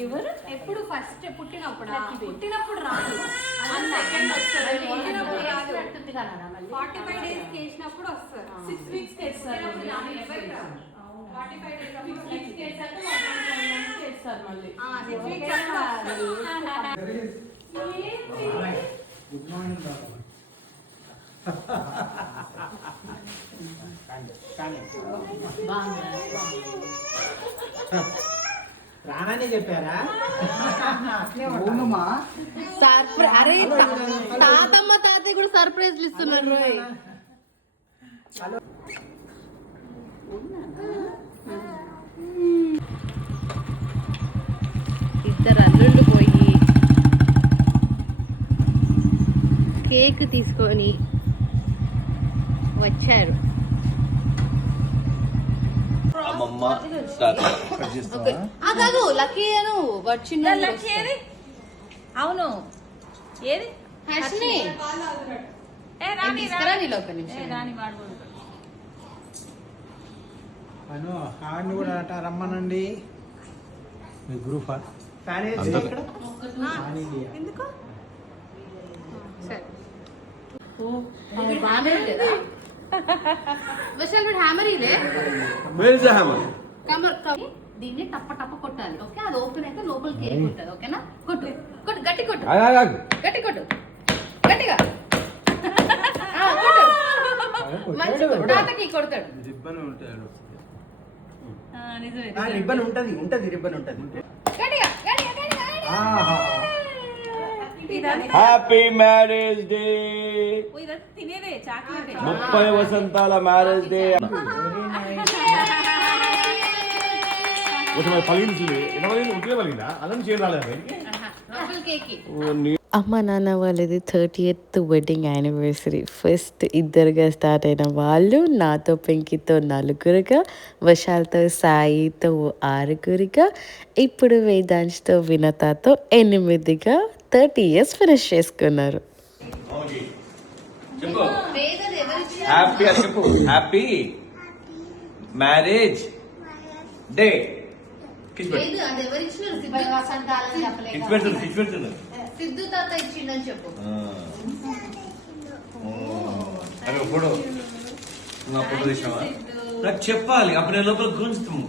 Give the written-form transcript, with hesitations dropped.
ఎవరు ఎప్పుడు ఫస్ట్ పుట్టినప్పుడు రాదు. 45 days చేసినప్పుడు వస్తారు. 6 weeks చేస్తారు 45 days 6 weeks చేశాక చేస్తారు మళ్ళీ 6 weeks వస్తారు. గుడ్ మార్నింగ్ రానని చెప్పారా? అరే తాతమ్మ తాతయ్య కూడా సర్ప్రైజ్లు ఇస్తున్నారు. ఇద్దరు అల్లుళ్ళు పోయి కేక్ తీసుకొని వచ్చారు. కాదు లక్కీ అను వచ్చింది. అవును ఏది తీసుకురాని ఒక నిమిషం రాని వాడు అను హాని కూడా అట రమ్మనండి. మీ గ్రూప్ ఎందుకు దీన్ని టప్ప టప్ప కొట్టాలి. ఓకే అది ఓపెన్ అయితే లోపలికి వెళ్ళి ఉంటుంది. ఓకేనా? కొట్టు కొట్టు గట్టి కొట్టు గట్టి కొట్టు గట్టిగా మంచి తాతకి కొడతాడు. రిబ్బన్ ఉంటది రిబ్బన్ ఉంటది. గట్టిగా గట్టిగా హ్యాపీ మ్యారేజ్ డే. తినేదే చాక్లెట్ 30 వసంతాల మ్యారేజ్ డే. అమ్మ నాన్న వాళ్ళది 30th వెడ్డింగ్ యానివర్సరీ. ఫస్ట్ ఇద్దరుగా స్టార్ట్ అయిన వాళ్ళు నాతో పెంకితో 4గురుగా, వశాల్తో సాయితో 6గురిగా, ఇప్పుడు వేదాంశ్తో వినతాతో 8గా 30 years ఫినిష్ చేసుకున్నారు. హ్యాపీ చెప్పు. Happy marriage day. సిద్ధు తాత ఇచ్చిండని చెప్పు. అరే ఫోటో నాకు చెప్పాలి అప్పుడు నేను లోపల గుంజుతాము.